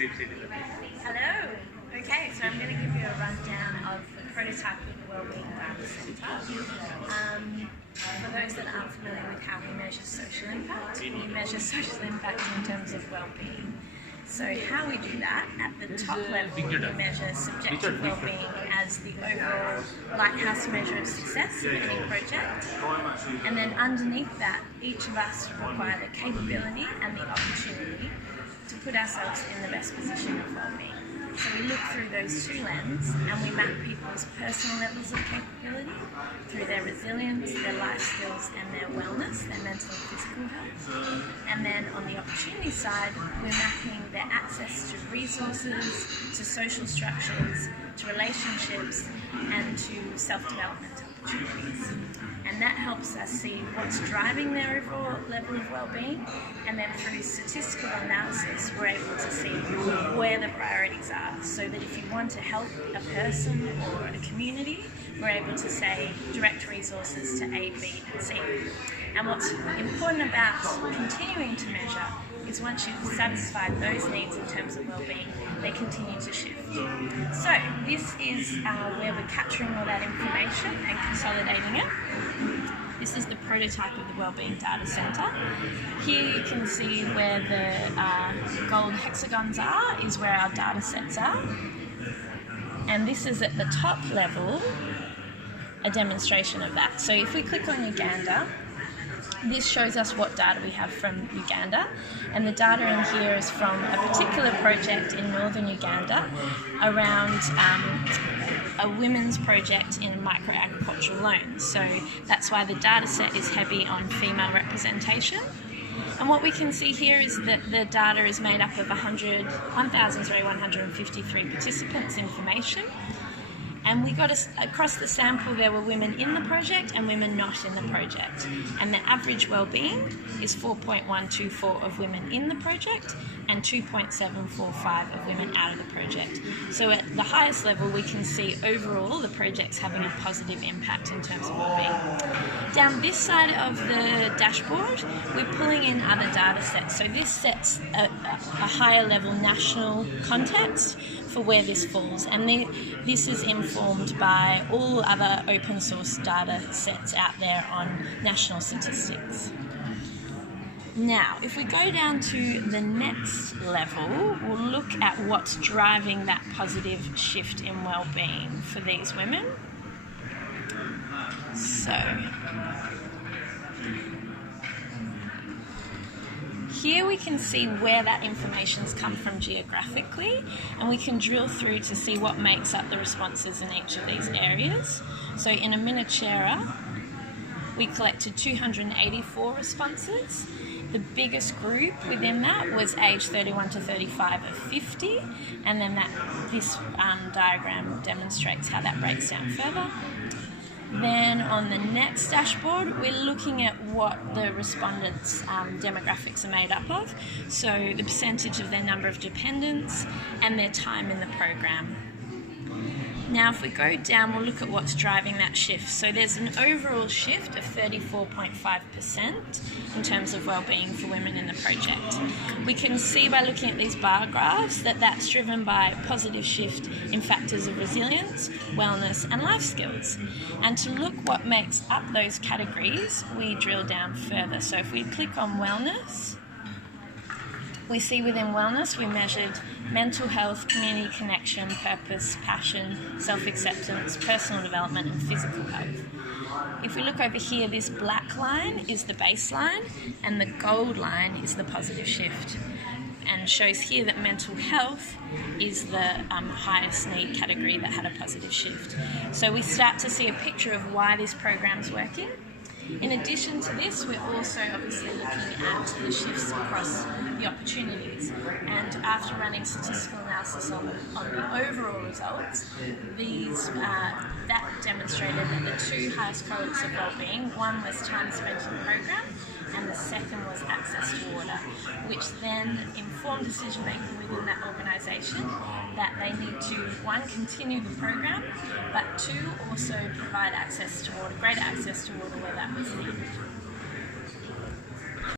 Hello. Okay, so I'm going to give you a rundown of the prototype of the Wellbeing Data Centre. For those that aren't familiar with how we measure social impact, we measure social impact in terms of well-being. So how we do that, at the top level, we measure subjective well-being as the overall lighthouse measure of success in any project. And then underneath that, each of us require the capability and the opportunity to put ourselves in the best position of well-being. So we look through those two lenses and we map people's personal levels of capability through their resilience, their life skills and their wellness, their mental and physical health. And then on the opportunity side, we're mapping their access to resources, to social structures, to relationships and to self-development opportunities. And that helps us see what's driving their overall level of well-being, and then through statistical analysis we're able to see where the priorities are, so that if you want to help a person or a community, we're able to say direct resources to A, B and C. And what's important about continuing to measure is once you've satisfied those needs in terms of well-being, they continue to shift. So this is where we're capturing all that information and consolidating it. This is the prototype of the Wellbeing Data Centre. Here you can see where the gold hexagons are, is where our data sets are. And this is at the top level, a demonstration of that. So if we click on Uganda, this shows us what data we have from Uganda, and the data in here is from a particular project in northern Uganda around a women's project in micro-agricultural loans. So that's why the data set is heavy on female representation. And what we can see here is that the data is made up of 1,153 participants' information. And we got across the sample there were women in the project and women not in the project. And the average well-being is 4.124 of women in the project and 2.745 of women out of the project. So at the highest level we can see overall the project's having a positive impact in terms of well-being. Down this side of the dashboard we're pulling in other data sets. So this sets a higher level national context for where this falls, and this is informed by all other open source data sets out there on national statistics. Now, if we go down to the next level, we'll look at what's driving that positive shift in well-being for these women. So, here we can see where that information's come from geographically, and we can drill through to see what makes up the responses in each of these areas. So in Aminachera, we collected 284 responses. The biggest group within that was age 31 to 35 of 50, and then this diagram demonstrates how that breaks down further. Then on the next dashboard, we're looking at what the respondents' demographics are made up of, so the percentage of their number of dependents and their time in the program. Now if we go down, we'll look at what's driving that shift. So there's an overall shift of 34.5% in terms of well-being for women in the project. We can see by looking at these bar graphs that that's driven by positive shift in factors of resilience, wellness and life skills. And to look what makes up those categories, we drill down further. So if we click on wellness, we see within wellness we measured mental health, community connection, purpose, passion, self-acceptance, personal development and physical health. If we look over here, this black line is the baseline and the gold line is the positive shift, and shows here that mental health is the highest need category that had a positive shift. So we start to see a picture of why this program's working. In addition to this, we're also obviously looking at the shifts across the opportunities, and after running statistical analysis on the overall results, that demonstrated that the two highest cohorts of wellbeing, one was time spent in the program and the second was access to water, which then informed decision making within that organisation that they need to, one, continue the program, but two, also provide access to water, greater access to water where that was needed.